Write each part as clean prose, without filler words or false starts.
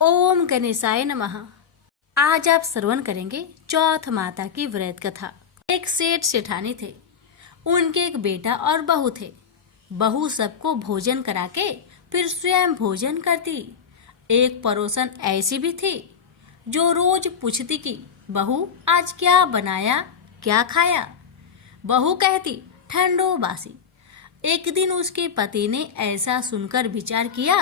ओम गणेशाय नमः। आज आप श्रवण करेंगे चौथ माता की व्रत कथा। एक सेठ सेठानी थे। उनके एक बेटा और बहू थे। बहू सबको भोजन करा के फिर स्वयं भोजन करती। एक पड़ोसन ऐसी भी थी जो रोज पूछती कि बहू आज क्या बनाया, क्या खाया। बहू कहती ठंडो बासी। एक दिन उसके पति ने ऐसा सुनकर विचार किया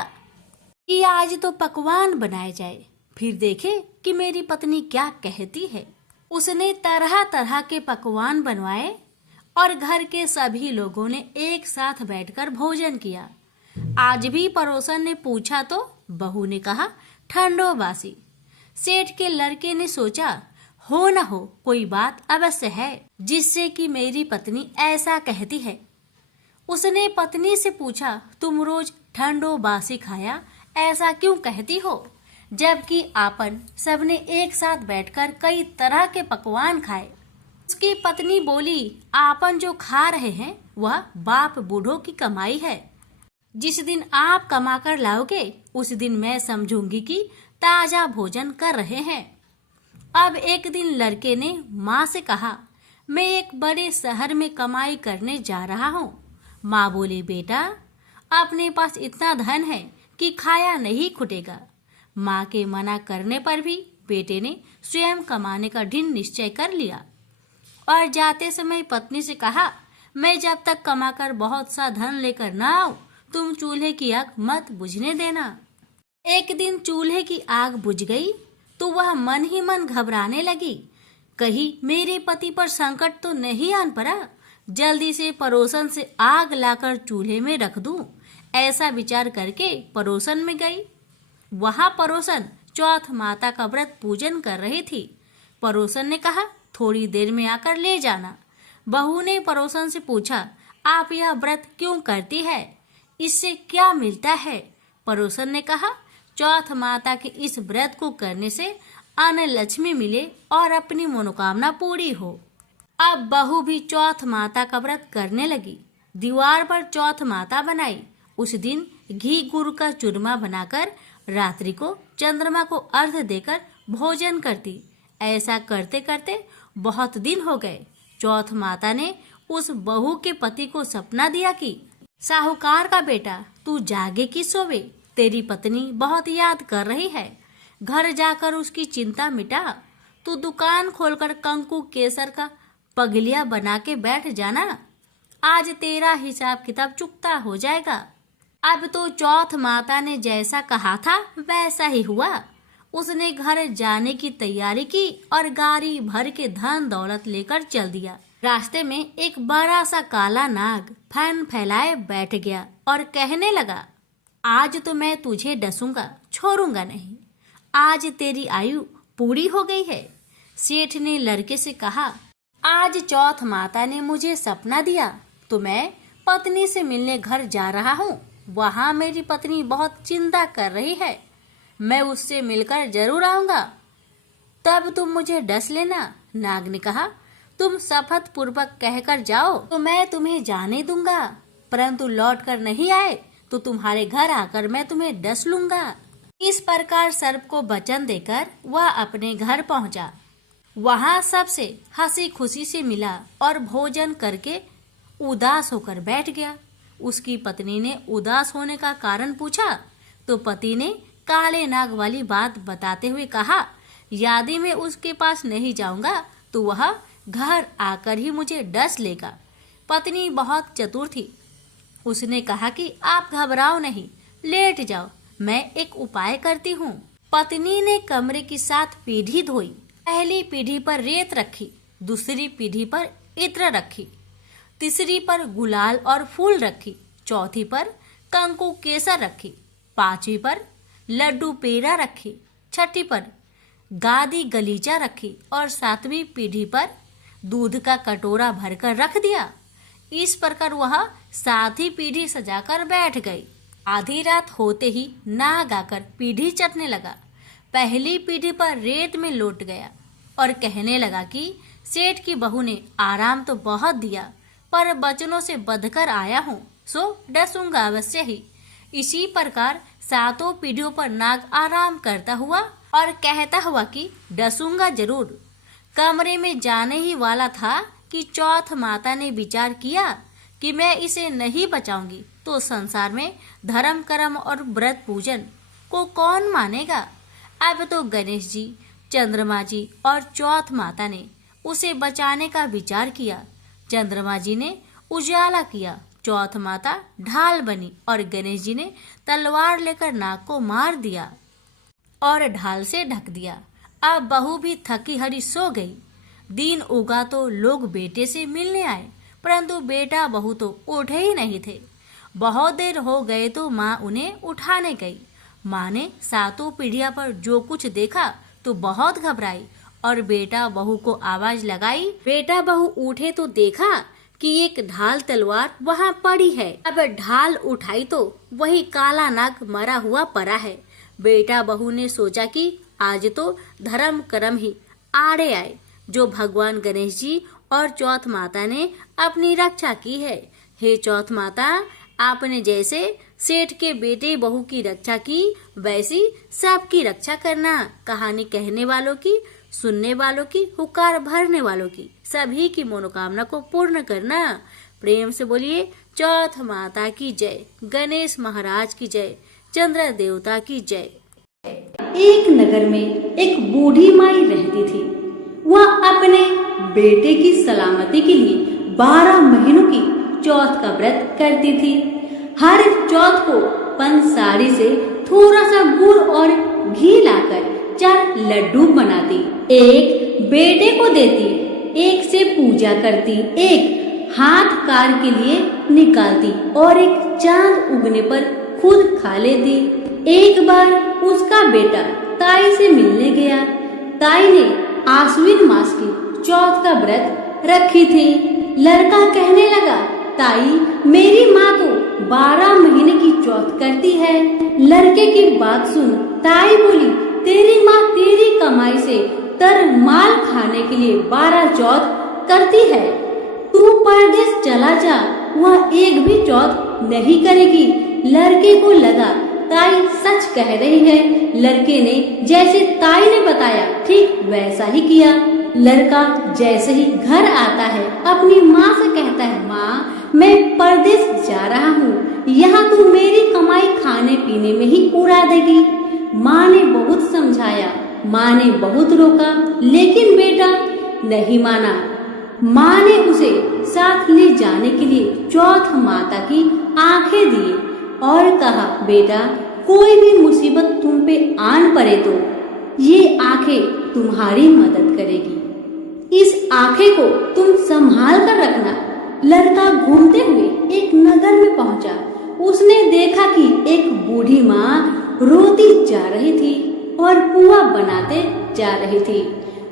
कि आज तो पकवान बनाए जाए, फिर देखे कि मेरी पत्नी क्या कहती है। उसने तरह तरह के पकवान बनवाए और घर के सभी लोगों ने एक साथ बैठकर भोजन किया। आज भी पड़ोसन ने पूछा तो बहू ने कहा ठंडो बासी। सेठ के लड़के ने सोचा हो न हो कोई बात अवश्य है जिससे कि मेरी पत्नी ऐसा कहती है। उसने पत्नी से पूछा तुम रोज ठंडो बासी खाया ऐसा क्यों कहती हो, जबकि आपन सबने एक साथ बैठकर कई तरह के पकवान खाए। उसकी पत्नी बोली आपन जो खा रहे हैं वह बाप बूढ़ों की कमाई है। जिस दिन आप कमा कर लाओगे उस दिन मैं समझूंगी कि ताजा भोजन कर रहे हैं। अब एक दिन लड़के ने माँ से कहा मैं एक बड़े शहर में कमाई करने जा रहा हूँ। माँ बोली बेटा अपने पास इतना धन है कि खाया नहीं खुटेगा। माँ के मना करने पर भी बेटे ने स्वयं कमाने का दृढ़ निश्चय कर लिया और जाते समय पत्नी से कहा मैं जब तक कमाकर बहुत सा धन लेकर न आऊं तुम चूल्हे की आग मत बुझने देना। एक दिन चूल्हे की आग बुझ गई तो वह मन ही मन घबराने लगी। कहीं मेरे पति पर संकट तो नहीं आन पड़ा, जल्दी से पड़ोसन से आग लाकर चूल्हे में रख दूं। ऐसा विचार करके पड़ोसन में गई। वहां पड़ोसन चौथ माता का व्रत पूजन कर रही थी। पड़ोसन ने कहा थोड़ी देर में आकर ले जाना। बहू ने पड़ोसन से पूछा आप यह व्रत क्यों करती है, इससे क्या मिलता है। पड़ोसन ने कहा चौथ माता के इस व्रत को करने से अन्न लक्ष्मी मिले और अपनी मनोकामना पूरी हो। अब बहू भी चौथ माता का व्रत करने लगी। दीवार पर चौथ माता बनाई। उस दिन घी गुड़ का चूरमा बनाकर रात्रि को चंद्रमा को अर्घ्य देकर भोजन करती। ऐसा करते करते बहुत दिन हो गए। चौथ माता ने उस बहू के पति को सपना दिया कि साहूकार का बेटा तू जागे कि सोवे, तेरी पत्नी बहुत याद कर रही है। घर जाकर उसकी चिंता मिटा। तू दुकान खोलकर कंकु केसर का पगलिया बना के बैठ जाना। आज तेरा हिसाब किताब चुकता हो जाएगा। अब तो चौथ माता ने जैसा कहा था वैसा ही हुआ। उसने घर जाने की तैयारी की और गाड़ी भर के धन दौलत लेकर चल दिया। रास्ते में एक बड़ा सा काला नाग फन फैलाए बैठ गया और कहने लगा आज तो मैं तुझे डसूंगा, छोड़ूंगा नहीं। आज तेरी आयु पूरी हो गई है। सेठ ने लड़के से कहा आज चौथ माता ने मुझे सपना दिया तो मैं पत्नी से मिलने घर जा रहा हूँ। वहाँ मेरी पत्नी बहुत चिंता कर रही है। मैं उससे मिलकर जरूर आऊंगा, तब तुम मुझे डस लेना। नाग ने कहा तुम शपथ पूर्वक कहकर जाओ तो मैं तुम्हें जाने दूंगा, परंतु लौट कर नहीं आए तो तुम्हारे घर आकर मैं तुम्हें डस लूंगा। इस प्रकार सर्प को वचन देकर वह अपने घर पहुंचा। वहाँ सबसे हंसी खुशी से मिला और भोजन करके उदास होकर बैठ गया। उसकी पत्नी ने उदास होने का कारण पूछा तो पति ने काले नाग वाली बात बताते हुए कहा यदि मैं उसके पास नहीं जाऊंगा तो वह घर आकर ही मुझे डस लेगा। पत्नी बहुत चतुर थी। उसने कहा कि आप घबराओ नहीं, लेट जाओ, मैं एक उपाय करती हूँ। पत्नी ने कमरे की 7 पीढ़ी धोई। पहली पीढ़ी पर रेत रखी, दूसरी पीढ़ी पर इत्र रखी, तीसरी पर गुलाल और फूल रखी, चौथी पर कंकु केसर रखी, 5वीं पर लड्डू पेड़ा रखी, 6ठी पर गादी गलीचा रखी और 7वीं पीढ़ी पर दूध का कटोरा भरकर रख दिया। इस प्रकार वह 7वीं पीढ़ी सजाकर बैठ गई। आधी रात होते ही नाग आकर पीढ़ी चटने लगा। पहली पीढ़ी पर रेत में लौट गया और कहने लगा कि सेठ की बहू ने आराम तो बहुत दिया पर बचनों से बंधकर आया हूँ, सो डसूंगा अवश्य ही। इसी प्रकार सातों पीढ़ियों पर नाग आराम करता हुआ और कहता हुआ कि डसूंगा जरूर। कमरे में जाने ही वाला था कि चौथ माता ने विचार किया कि मैं इसे नहीं बचाऊंगी तो संसार में धर्म कर्म और व्रत पूजन को कौन मानेगा। अब तो गणेश जी, चंद्रमा जी और चौथ माता ने उसे बचाने का विचार किया। चंद्रमा जी ने उजाला किया, चौथ माता ढाल बनी और गणेश जी ने तलवार लेकर नाग को मार दिया और ढाल से ढक दिया। अब बहू भी थकी हारी सो गई। दिन उगा तो लोग बेटे से मिलने आए, परंतु बेटा बहू तो उठे ही नहीं थे। बहुत देर हो गए तो माँ उन्हें उठाने गई। माँ ने सातों पीढ़ियों पर जो कुछ देखा तो बहुत घबराई और बेटा बहू को आवाज लगाई। बेटा बहू उठे तो देखा कि एक ढाल तलवार वहाँ पड़ी है। अब ढाल उठाई तो वही काला नाग मरा हुआ पड़ा है। बेटा बहू ने सोचा कि आज तो धर्म कर्म ही आड़े आए, जो भगवान गणेश जी और चौथ माता ने अपनी रक्षा की है। हे चौथ माता, आपने जैसे सेठ के बेटे बहू की रक्षा की, वैसी सबकी रक्षा करना। कहानी कहने वालों की, सुनने वालों की, हुकार भरने वालों की, सभी की मनोकामना को पूर्ण करना। प्रेम से बोलिए चौथ माता की जय, गणेश महाराज की जय, चंद्र देवता की जय। एक नगर में एक बूढ़ी माई रहती थी। वह अपने बेटे की सलामती के लिए 12 महीनों की चौथ का व्रत करती थी। हर चौथ को पंसारी से थोड़ा सा गुड़ और घी लाकर 4 लड्डू बनाती, एक बेटे को देती, एक से पूजा करती, एक हाथ कार के लिए निकालती और एक चांद उगने पर खुद खा लेती। एक बार उसका बेटा ताई से मिलने गया। ताई ने आश्विन मास की चौथ का व्रत रखी थी। लड़का कहने लगा, ताई मेरी माँ तो 12 महीने की चौथ करती है। लड़के की बात सुन ताई बोली, तेरी माँ तेरी कमाई से तर माल खाने के लिए 12 चौथ करती है। तू परदेश चला जा, वह एक भी चौथ नहीं करेगी। लड़के को लगा ताई सच कह रही है। लड़के ने जैसे ताई ने बताया ठीक वैसा ही किया। लड़का जैसे ही घर आता है अपनी माँ से कहता है, माँ मैं परदेश जा रहा हूँ, यहाँ तू मेरी कमाई खाने पीने में ही उड़ा देगी। माँ ने बहुत समझाया, माँ ने बहुत रोका, लेकिन बेटा नहीं माना। माँ ने उसे साथ ले जाने के लिए चौथ माता की आंखें दी और कहा, बेटा कोई भी मुसीबत तुम पे आन पड़े तो ये आंखें तुम्हारी मदद करेगी। इस आंखें को तुम संभाल कर रखना। लड़का घूमते हुए एक नगर में पहुंचा। उसने देखा कि एक बूढ़ी माँ रोती जा रही थी और पुआ बनाते जा रही थी।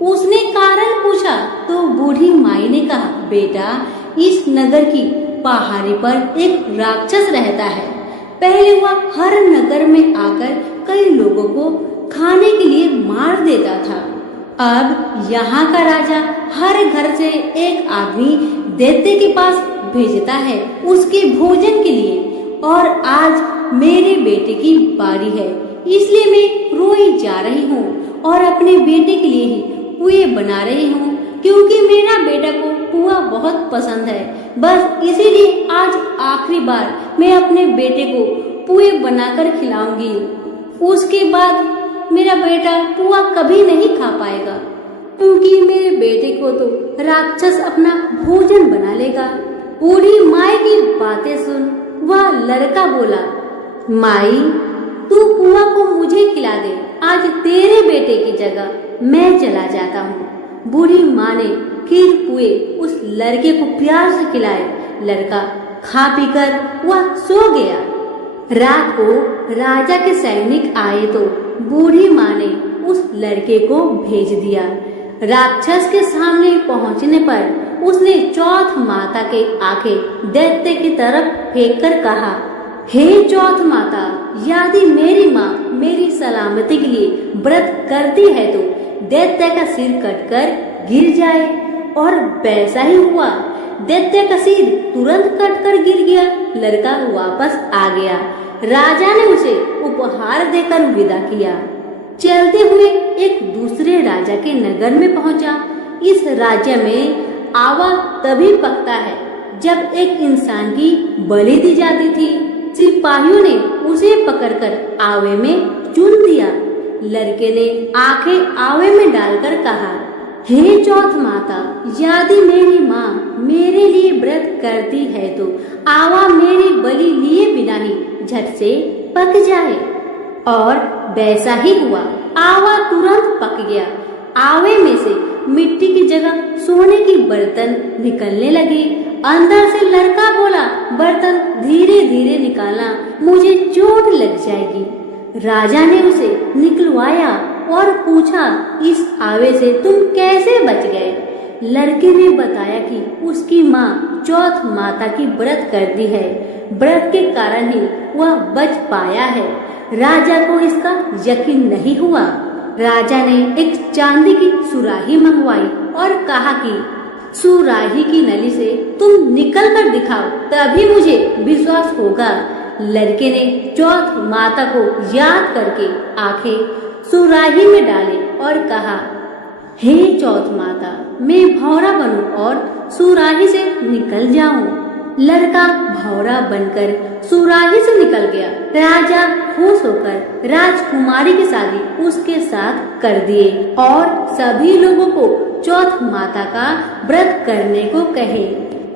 उसने कारण पूछा तो बूढ़ी माई ने कहा, बेटा इस नगर की पहाड़ी पर एक राक्षस रहता है। पहले वह हर नगर में आकर कई लोगों को खाने के लिए मार देता था। अब यहाँ का राजा हर घर से एक आदमी दैत्य के पास भेजता है उसके भोजन के लिए, और आज मेरे बेटे की बारी है, इसलिए मैं रोई जा रही हूँ और अपने बेटे के लिए ही पुए बना रही हूँ, क्योंकि मेरा बेटा को पुआ बहुत पसंद है। बस इसीलिए आज आखिरी बार मैं अपने बेटे को पुए बनाकर खिलाऊंगी। उसके बाद मेरा बेटा पुआ कभी नहीं खा पाएगा, क्योंकि मेरे बेटे को तो राक्षस अपना भोजन बना लेगा। बूढ़ी माई की बातें सुन वह लड़का बोला, माई तू पुआ को मुझे खिला दे, आज तेरे बेटे की जगह मैं चला जाता हूँ। बूढ़ी माँ ने खीर पुए उस लड़के को प्यार से खिलाए। लड़का खा पीकर वह सो गया। रात को राजा के सैनिक आए तो बूढ़ी माँ ने उस लड़के को भेज दिया। राक्षस के सामने पहुँचने पर उसने चौथ माता के आंखें दैत्य की तरफ फेंक कर कहा, हे चौथ माता, यदि मेरी माँ मेरी सलामती के लिए व्रत करती है तो दैत्य का सिर कटकर गिर जाए। और वैसा ही हुआ, दैत्य का सिर तुरंत कटकर गिर गया। लड़का वापस आ गया। राजा ने उसे उपहार देकर विदा किया। चलते हुए एक दूसरे राजा के नगर में पहुंचा। इस राज्य में आवा तभी पकता है जब एक इंसान की बलि दी जाती थी। सिपाहियों ने उसे पकड़कर आवे में चुन दिया। लड़के ने आंखें आवे में डालकर कहा, हे चौथ माता, यदि मेरी माँ मेरे लिए व्रत करती है तो आवा मेरी बलि लिए बिना ही झट से पक जाए। और वैसा ही हुआ। आवा तुरंत पक गया। आवे में से मिट्टी की जगह सोने की बर्तन निकलने लगी। अंदर से लड़का बोला, बर्तन धीरे धीरे निकालना, मुझे चोट लग जाएगी। राजा ने उसे निकलवाया और पूछा, इस आवे से तुम कैसे बच गए? लड़के ने बताया कि उसकी माँ चौथ माता की व्रत करती है, व्रत के कारण ही वह बच पाया है। राजा को इसका यकीन नहीं हुआ। राजा ने एक चांदी की सुराही मंगवाई और कहा कि सुराही की नली से तुम निकल कर दिखाओ, तभी मुझे विश्वास होगा। लड़के ने चौथ माता को याद करके आंखें सुराही में डाले और कहा, हे चौथ माता, मैं भौरा बनूं और सुराही से निकल जाऊं। लड़का भौरा बनकर सुराही से निकल गया। राजा खुश होकर राजकुमारी की शादी उसके साथ कर दिए और सभी लोगों को चौथ माता का व्रत करने को कहे।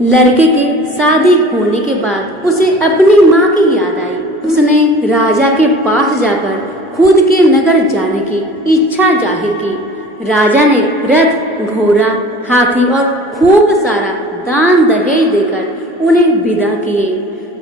लड़के के शादी होने के बाद उसे अपनी माँ की याद आई। उसने राजा के पास जाकर खुद के नगर जाने की इच्छा जाहिर की। राजा ने रथ, घोड़ा, हाथी और खूब सारा दान दहेज देकर उन्हें विदा किए।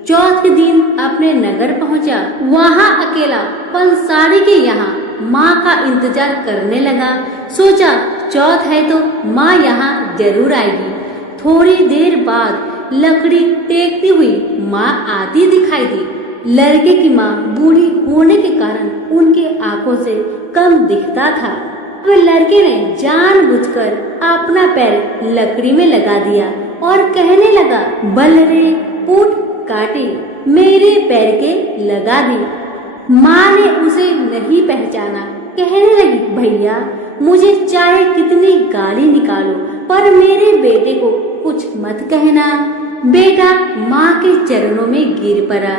चौथ के दिन अपने नगर पहुंचा। वहां अकेला पंसारी के यहाँ माँ का इंतजार करने लगा। सोचा चौथ है तो माँ यहाँ जरूर आएगी। थोड़ी देर बाद लकड़ी टेकती हुई माँ आती दिखाई दी। लड़के की माँ बूढ़ी होने के कारण उनके आंखों से कम दिखता था। अब लड़के ने जानबूझकर अपना पैर लकड़ी में लगा दिया और कहने लगा, बल रे पूट काटे, मेरे पैर के लगा दी। माँ ने उसे नहीं पहचाना। कहने लगी, भैया मुझे चाहे कितनी गाली निकालो पर मेरे बेटे को कुछ मत कहना। बेटा माँ के चरणों में गिर पड़ा।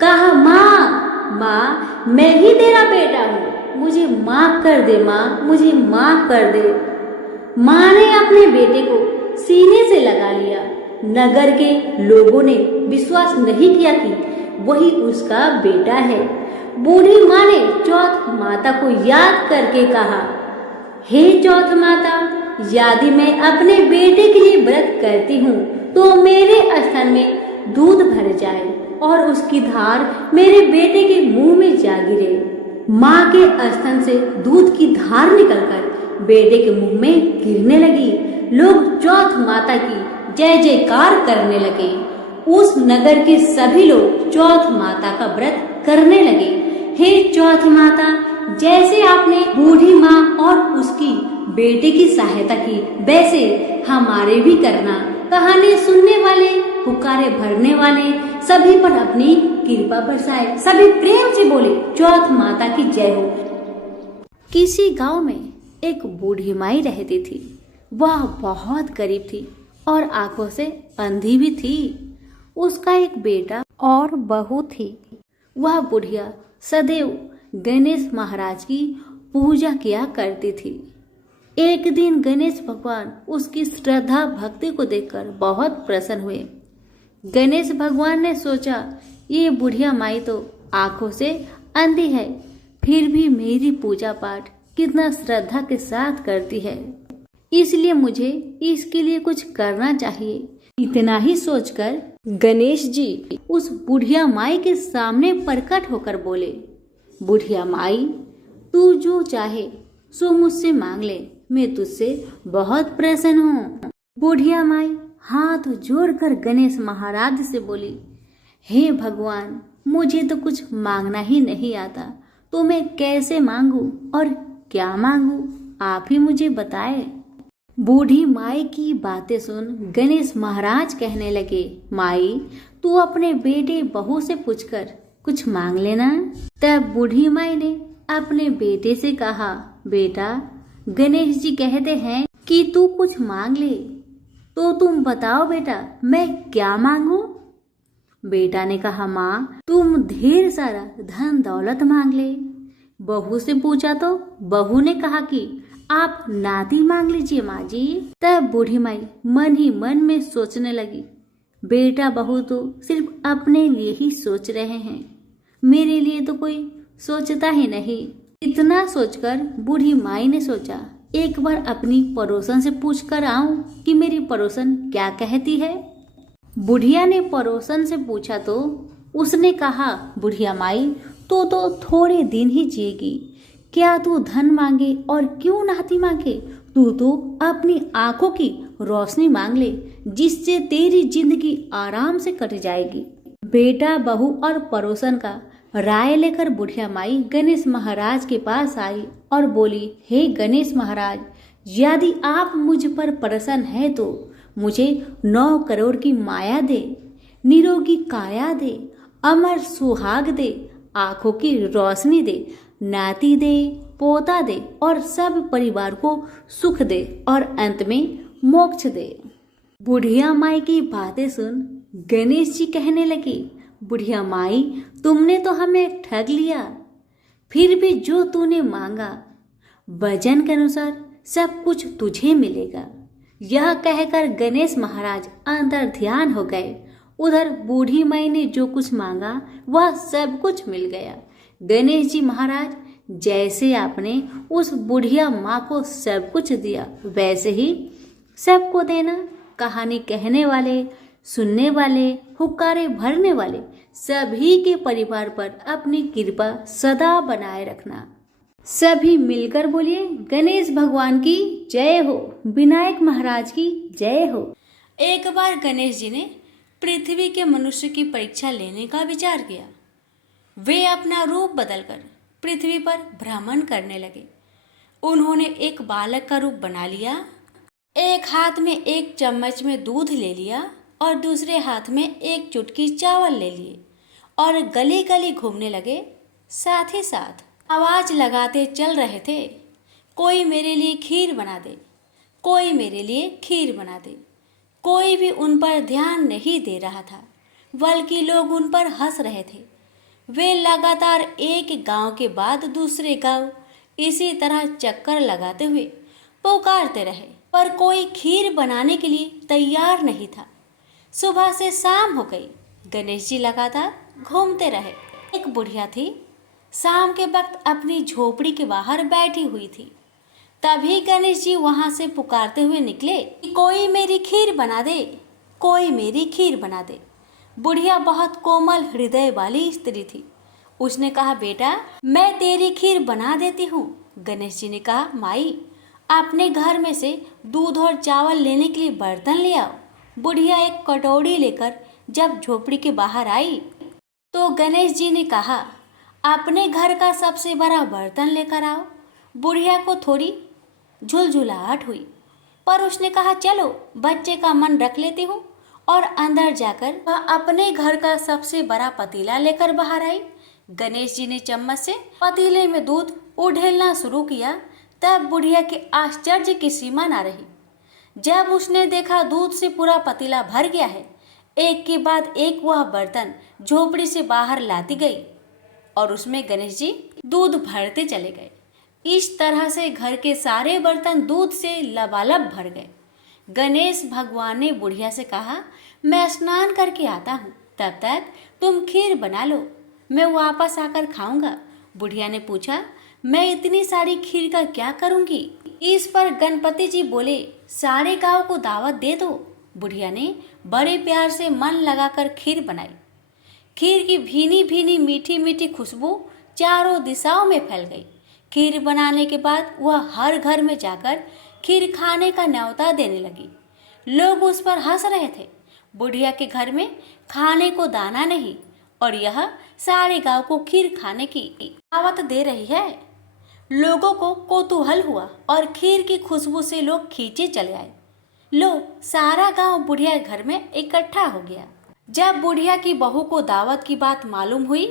कहा, माँ मैं ही तेरा बेटा हूँ, मुझे माफ कर दे माँ, मुझे माफ कर दे। माँ ने अपने बेटे को सीने से लगा लिया। नगर के लोगों ने विश्वास नहीं किया कि वही उसका बेटा है। बूढ़ी माँ ने चौथ माता को याद करके कहा, हे चौथ माता, यदि मैं अपने बेटे के लिए व्रत करती हूँ तो मेरे स्तन में दूध भर जाए और उसकी धार मेरे बेटे के मुंह में जा गिरे। माँ के स्तन से दूध की धार निकलकर बेटे के मुंह में गिरने लगी। लोग चौथ माता की जय जयकार करने लगे। उस नगर के सभी लोग चौथ माता का व्रत करने लगे। हे चौथ माता, जैसे आपने बूढ़ी माँ और उसकी बेटे की सहायता की, वैसे हमारे भी करना। कहानी सुनने वाले, पुकारे भरने वाले सभी पर अपनी कृपा बरसाए। सभी प्रेम से बोले, चौथ माता की जय हो। किसी गांव में एक बूढ़ी माई रहती थी। वह बहुत गरीब थी और आंखों से अंधी भी थी। उसका एक बेटा और बहू थी। वह बुढ़िया सदैव गणेश महाराज की पूजा किया करती थी। एक दिन गणेश भगवान उसकी श्रद्धा भक्ति को देखकर बहुत प्रसन्न हुए। गणेश भगवान ने सोचा, ये बुढ़िया माई तो आंखों से अंधी है, फिर भी मेरी पूजा पाठ कितना श्रद्धा के साथ करती है, इसलिए मुझे इसके लिए कुछ करना चाहिए। इतना ही सोचकर गणेश जी उस बुढ़िया माई के सामने प्रकट होकर बोले, बुढ़िया माई, तू जो चाहे सो मुझसे मांग ले, मैं तुझसे बहुत प्रसन्न हूँ। बुढ़िया माई हाथ जोड़कर गणेश महाराज से बोली, हे भगवान, मुझे तो कुछ मांगना ही नहीं आता, तो मैं कैसे मांगू और क्या मांगू, आप ही मुझे बताए। बूढ़ी माई की बातें सुन गणेश महाराज कहने लगे, माई, तू अपने बेटे बहू से पूछकर कुछ मांग लेना। तब बूढ़ी माई ने अपने बेटे से कहा, बेटा, गणेश जी कहते हैं कि तू कुछ मांग ले, तो तुम बताओ बेटा, मैं क्या मांगू? बेटा ने कहा, माँ, तुम ढेर सारा धन दौलत मांग ले। बहू से पूछा तो बहू ने कहा कि आप नाती मांग लीजिए माँ जी। तब बूढ़ी माई मन ही मन में सोचने लगी, बेटा बहू तो सिर्फ अपने लिए ही सोच रहे हैं, मेरे लिए तो कोई सोचता ही नहीं। इतना सोचकर बूढ़ी माई ने सोचा, एक बार अपनी पड़ोसन से पूछ कर आऊं कि मेरी पड़ोसन क्या कहती है। बुढ़िया ने पड़ोसन से पूछा तो उसने कहा, बुढ़िया माई, तो थोड़े दिन ही जिएगी, क्या तू धन मांगे और क्यों नाती मांगे? तू तो अपनी आंखों की रोशनी मांग ले, जिससे तेरी जिंदगी आराम से कट जाएगी। बेटा बहू और पड़ोसन का राय लेकर बुढ़िया माई गणेश महाराज के पास आई और बोली, हे गणेश महाराज, यदि आप मुझ पर प्रसन्न है तो मुझे 9 करोड़ की माया दे, निरोगी काया दे, अमर सुहाग दे, आंखों की रोशनी दे, नाती दे, पोता दे और सब परिवार को सुख दे और अंत में मोक्ष दे। बुढ़िया माई की बातें सुन गणेश जी कहने लगे, बुढ़िया माई, तुमने तो हमें ठग लिया, फिर भी जो तूने मांगा वजन के अनुसार सब कुछ तुझे मिलेगा। यह कहकर गणेश महाराज अंदर ध्यान हो गए। उधर बूढ़ी माई ने जो कुछ मांगा वह सब कुछ मिल गया। गणेश जी महाराज, जैसे आपने उस बुढ़िया माँ को सब कुछ दिया वैसे ही सबको देना। कहानी कहने वाले, सुनने वाले, हुक्कारे भरने वाले सभी के परिवार पर अपनी कृपा सदा बनाए रखना। सभी मिलकर बोलिए, गणेश भगवान की जय हो, विनायक महाराज की जय हो। एक बार गणेश जी ने पृथ्वी के मनुष्य की परीक्षा लेने का विचार किया। वे अपना रूप बदलकर पृथ्वी पर भ्रमण करने लगे। उन्होंने एक बालक का रूप बना लिया। एक हाथ में एक चम्मच में दूध ले लिया और दूसरे हाथ में एक चुटकी चावल ले लिए और गली गली घूमने लगे। साथ ही साथ आवाज लगाते चल रहे थे, कोई मेरे लिए खीर बना दे, कोई मेरे लिए खीर बना दे। कोई भी उन पर ध्यान नहीं दे रहा था, बल्कि लोग उन पर हंस रहे थे। वे लगातार एक गांव के बाद दूसरे गांव इसी तरह चक्कर लगाते हुए पुकारते रहे, पर कोई खीर बनाने के लिए तैयार नहीं था। सुबह से शाम हो गई, गणेश जी लगातार घूमते रहे। एक बुढ़िया थी, शाम के वक्त अपनी झोपड़ी के बाहर बैठी हुई थी। तभी गणेश जी वहां से पुकारते हुए निकले कि कोई मेरी खीर बना दे, कोई मेरी खीर बना दे। बुढ़िया बहुत कोमल हृदय वाली स्त्री थी। उसने कहा, बेटा, मैं तेरी खीर बना देती हूँ। गणेश जी ने कहा, माई, अपने घर में से दूध और चावल लेने के लिए बर्तन ले आओ। बुढ़िया एक कटोरी लेकर जब झोपड़ी के बाहर आई तो गणेश जी ने कहा, अपने घर का सबसे बड़ा बर्तन लेकर आओ। बुढ़िया को थोड़ी झुलझुलाहट हुई, पर उसने कहा, चलो बच्चे का मन रख लेती हूँ। और अंदर जाकर वह अपने घर का सबसे बड़ा पतीला लेकर बाहर आई। गणेश जी ने चम्मच से पतीले में दूध उड़ेलना शुरू किया। तब बुढ़िया के आश्चर्य की सीमा न रही। जब उसने देखा दूध से पूरा पतीला भर गया है, एक के बाद एक वह बर्तन झोपड़ी से बाहर लाती गई और उसमें गणेश जी दूध भरते चले गए। इस तरह से घर के सारे बर्तन दूध से लबालब भर गए। गणेश भगवान ने बुढ़िया से कहा, मैं स्नान करके आता हूँ, तब तक तुम खीर बना लो, मैं वापस आकर खाऊंगा। बुढ़िया ने पूछा, मैं इतनी सारी खीर का क्या करूंगी? इस पर गणपति जी बोले, सारे गांव को दावत दे दो। बुढ़िया ने बड़े प्यार से मन लगाकर खीर बनाई। खीर की भीनी भीनी मीठी मीठी खुशबू चारों दिशाओं में फैल गई। खीर बनाने के बाद वह हर घर में जाकर खीर खाने का न्योता देने लगी। लोग उस पर हंस रहे थे। बुढ़िया के घर में खाने को दाना नहीं और यह सारे गांव को खीर खाने की दावत दे रही है। लोगों को कौतूहल हुआ और खीर की खुशबू से लोग खींचे चले आए। लो, सारा गांव बुढ़िया घर में इकट्ठा हो गया। जब बुढ़िया की बहू को दावत की बात मालूम हुई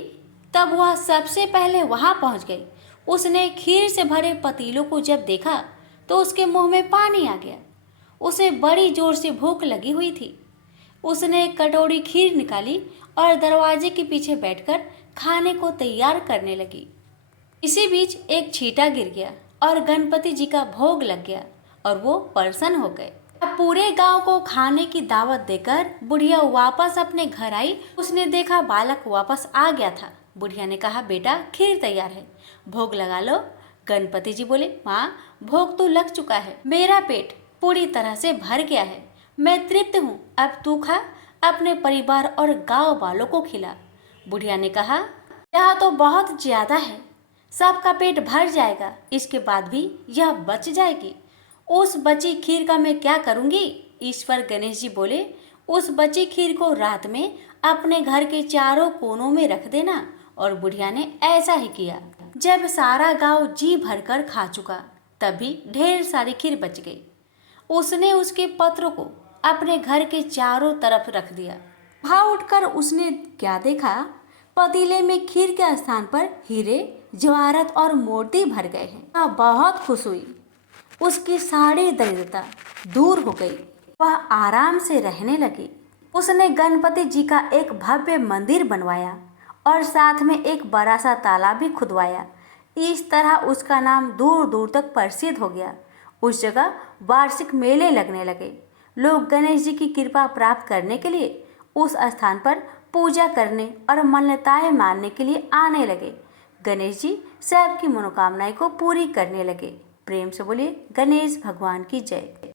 तब वह सबसे पहले वहां पहुंच गई। उसने खीर से भरे पतीलों को जब देखा तो उसके मुंह में पानी आ गया। उसे बड़ी जोर से भूख लगी हुई थी। उसने एक कटोरी खीर निकाली और दरवाजे के पीछे बैठकर खाने को तैयार करने लगी। इसी बीच एक छींटा गिर गया और गणपति जी का भोग लग गया और वो प्रसन्न हो गए। अब पूरे गांव को खाने की दावत देकर बुढ़िया वापस अपने घर आई। उसने देखा बालक वापस आ गया था। बुढ़िया ने कहा, बेटा खीर तैयार है, भोग लगा लो। गणपति जी बोले, माँ भोग तो लग चुका है, मेरा पेट पूरी तरह से भर गया है, मैं तृप्त हूँ, अब तू खा, अपने परिवार और गांव वालों को खिला। बुढ़िया ने कहा, यह तो बहुत ज्यादा है, सबका पेट भर जाएगा, इसके बाद भी यह बच जाएगी। उस बची खीर का मैं क्या करूंगी? ईश्वर गणेश जी बोले, उस बची खीर को रात में अपने घर के चारों कोनों में रख देना। और बुढ़िया ने ऐसा ही किया। जब सारा गांव जी भरकर खा चुका तभी ढेर सारी खीर बच गई। उसने उसके पत्र को अपने घर के चारों तरफ रख दिया। वहां उठकर उसने क्या देखा? पतीले में खीर के स्थान पर हीरे, जवाहरात और मोती भर गए हैं। वह बहुत खुश हुई। उसकी सारी दरिद्रता दूर हो गई। वह आराम से रहने लगी। उसने गणपति जी का एक भव्य मंदिर बनवाया और साथ में एक बड़ा सा तालाब भी खुदवाया। इस तरह उसका नाम दूर दूर तक प्रसिद्ध हो गया। उस जगह वार्षिक मेले लगने लगे। लोग गणेश जी की कृपा प्राप्त करने के लिए उस स्थान पर पूजा करने और मान्यताएं मानने के लिए आने लगे। गणेश जी सबकी मनोकामनाएं को पूरी करने लगे। प्रेम से बोलिए गणेश भगवान की जय।